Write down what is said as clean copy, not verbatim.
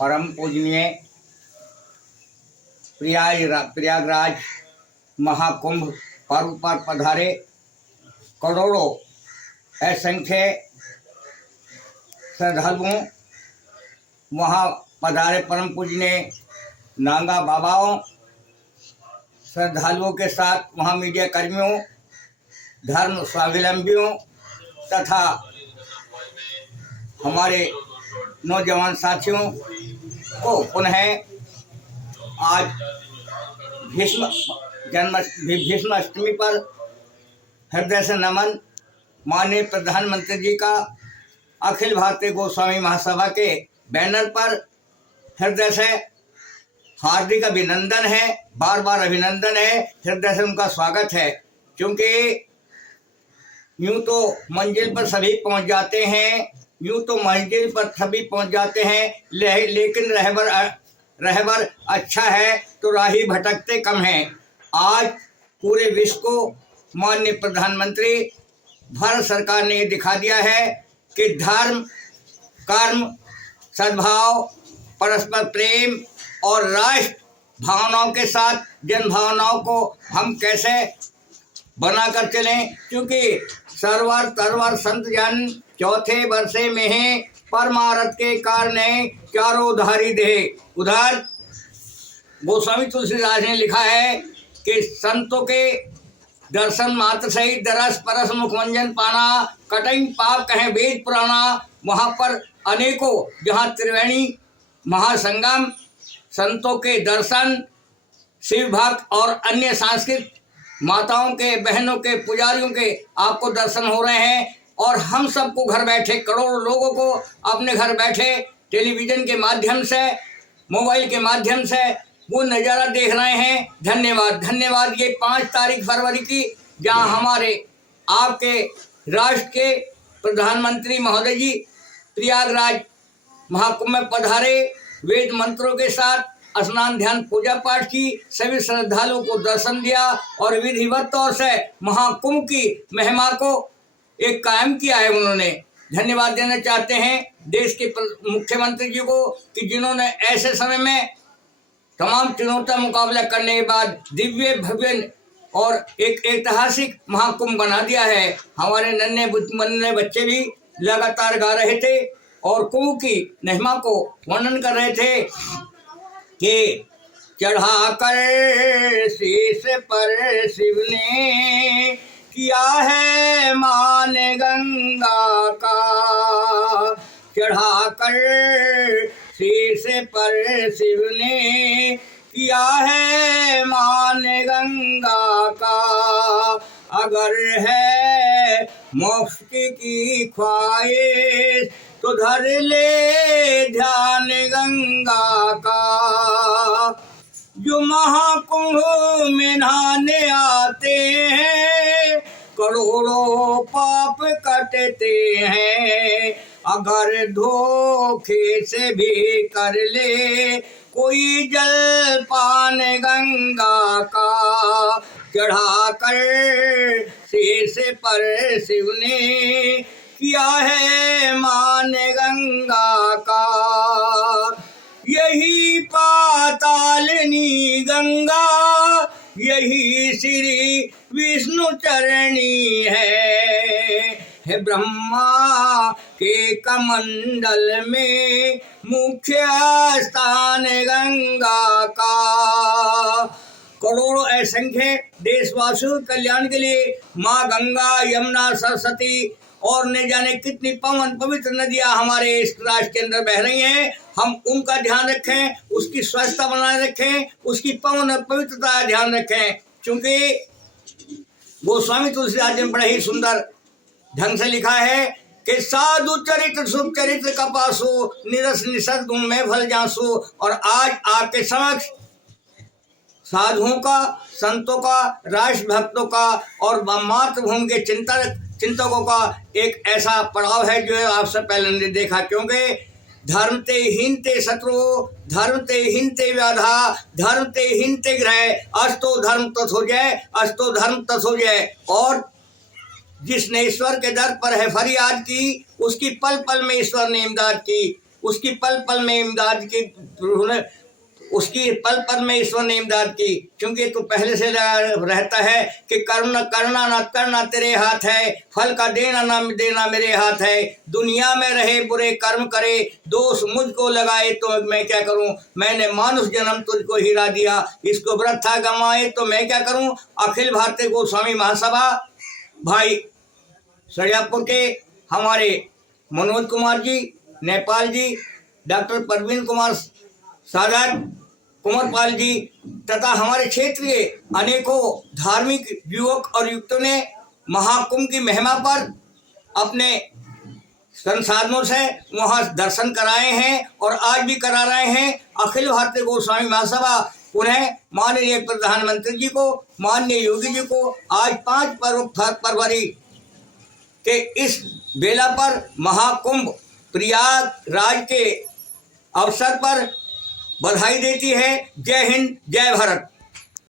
परम पूजनीय प्रयागराज महाकुंभ पर्व पर पधारे करोड़ों असंख्य श्रद्धालुओं, वहाँ पधारे परम पूजनीय नांगा बाबाओं, श्रद्धालुओं के साथ वहाँ मीडिया कर्मियों, धर्म स्वावलंबियों तथा हमारे नौजवान साथियों को पुनः आज भीष्म अष्टमी पर हृदय से नमन। माननीय प्रधानमंत्री जी का अखिल भारतीय गोस्वामी महासभा के बैनर पर हृदय से हार्दिक अभिनंदन है, बार बार अभिनंदन है, हृदय से उनका स्वागत है। क्योंकि यूं तो मंजिल पर सभी पहुंच जाते हैं, लेकिन रहबर अच्छा है तो राही भटकते कम हैं। आज पूरे विश्व को माननीय प्रधानमंत्री भारत सरकार ने दिखा दिया है कि धर्म, कर्म, सद्भाव, परस्पर प्रेम और राष्ट्र भावनाओं के साथ जन भावनाओं को हम कैसे बनाकर चलें। क्योंकि सर्वर तरवर संत जन चौथे वर्षे में है, परमारथ के कारण चारों धारी दे। उधर गोस्वामी तुलसीदास ने लिखा है कि संतों के दर्शन मात्र सहित दरस परस मुखमंजन पाना, कटई पाप कहें वेद पुराना। वहाँ पर अनेकों जहाँ त्रिवेणी महासंगम, संतों के दर्शन, शिव भक्त और अन्य सांस्कृतिक माताओं के, बहनों के, पुजारियों के आपको दर्शन हो रहे हैं। और हम सबको घर बैठे, करोड़ों लोगों को अपने घर बैठे टेलीविजन के माध्यम से, मोबाइल के माध्यम से वो नज़ारा देख रहे हैं। धन्यवाद, धन्यवाद। ये 5 तारीख फरवरी की जहां हमारे आपके राष्ट्र के प्रधानमंत्री महोदय जी प्रयागराज महाकुंभ में पधारे, वेद मंत्रों के साथ स्नान ध्यान पूजा पाठ की, सभी श्रद्धालुओं को दर्शन दिया और विधिवत तौर से महाकुंभ की महिमा को एक कायम किया है। उन्होंने धन्यवाद देना चाहते हैं देश के मुख्यमंत्री जी को कि जिन्होंने ऐसे समय में तमाम चुनौतियों का मुकाबला करने के बाद दिव्य भव्य और एक ऐतिहासिक महाकुंभ बना दिया है। हमारे नन्हे बच्चे भी लगातार गा रहे थे और कुंभ की महिमा को वर्णन कर रहे थे कि चढ़ा कर शीश पर शिव ने किया है मान गंगा का, चढ़ा कर शीश पर शिव ने किया है मान गंगा का। अगर है मोक्ष की ख्वाहिश तो धर ले ध्यान गंगा का। जो महाकुंभ में नहाने आते हैं, करोड़ों पाप कटते हैं। अगर धोखे से भी कर ले कोई जल पान गंगा का, चढ़ा कर शीश पर शिव ने किया है मान गंगा का। यही पातालनी गंगा, यही श्री विष्णु चरणी है ब्रह्मा के कमंडल में मुख्य स्थान गंगा का। करोड़ों असंख्य देशवासियों के कल्याण के लिए माँ गंगा, यमुना, सरस्वती और न जाने कितनी पवन पवित्र नदियां हमारे इस राष्ट्र के अंदर बह रही हैं। हम उनका ध्यान रखें, उसकी स्वच्छता बनाए रखें, उसकी पवन पवित्रता का ध्यान रखें। क्योंकि गोस्वामी तुलसीदास ने बड़ा ही सुंदर ढंग से लिखा है कि साधु चरित्र शुभ चरित्र कपासो, निरस निसद गुण में फल जासो। और आज आपके समक्ष साधुओं का, संतों का, राष्ट्र भक्तों का और मातृभूमि के चिंतकों का एक ऐसा पड़ाव है जो आपसे पहले नहीं देखा। क्योंकि धर्म ते हीनते शत्रु, धर्म ते हीनते व्याधा, धर्म ते हीनते ग्रह, अस्तो धर्म तथोजय, अस्तो धर्म तथोजय। और जिसने ईश्वर के दर पर है फरियाद की, उसकी पल पल में ईश्वर ने इमदाद की। उसकी पल पल में इमदाद की, उसकी पल पल में ईश्वर ने इमदाद की, क्योंकि तू पहले से रहता है कि कर्म न करना न करना तेरे हाथ है, फल का देना न देना मेरे हाथ है, दुनिया में रहे बुरे कर्म करे, दोष मुझको लगाए तो मैं क्या करूं, मैंने मानुष जन्म तुझको हीरा दिया, इसको वृथा गंवाए तो मैं क्या करूं। अखिल भारतीय गोस्वामी महासभा भाई सरियापुर के हमारे मनोज कुमार जी, नेपाल जी, डॉक्टर परवीन कुमार सागर, कुंवरपाल जी तथा हमारे क्षेत्रीय अनेकों धार्मिक युवक और युक्तों ने महाकुंभ की महिमा पर अपने संसाधनों से वहां दर्शन कराए हैं और आज भी करा रहे हैं। अखिल भारतीय गोस्वामी महासभा उन्हें माननीय प्रधानमंत्री जी को, माननीय योगी जी को आज 5 फरवरी के इस बेला पर महाकुंभ प्रयागराज के अवसर पर बधाई देती है। जय हिंद, जय भारत।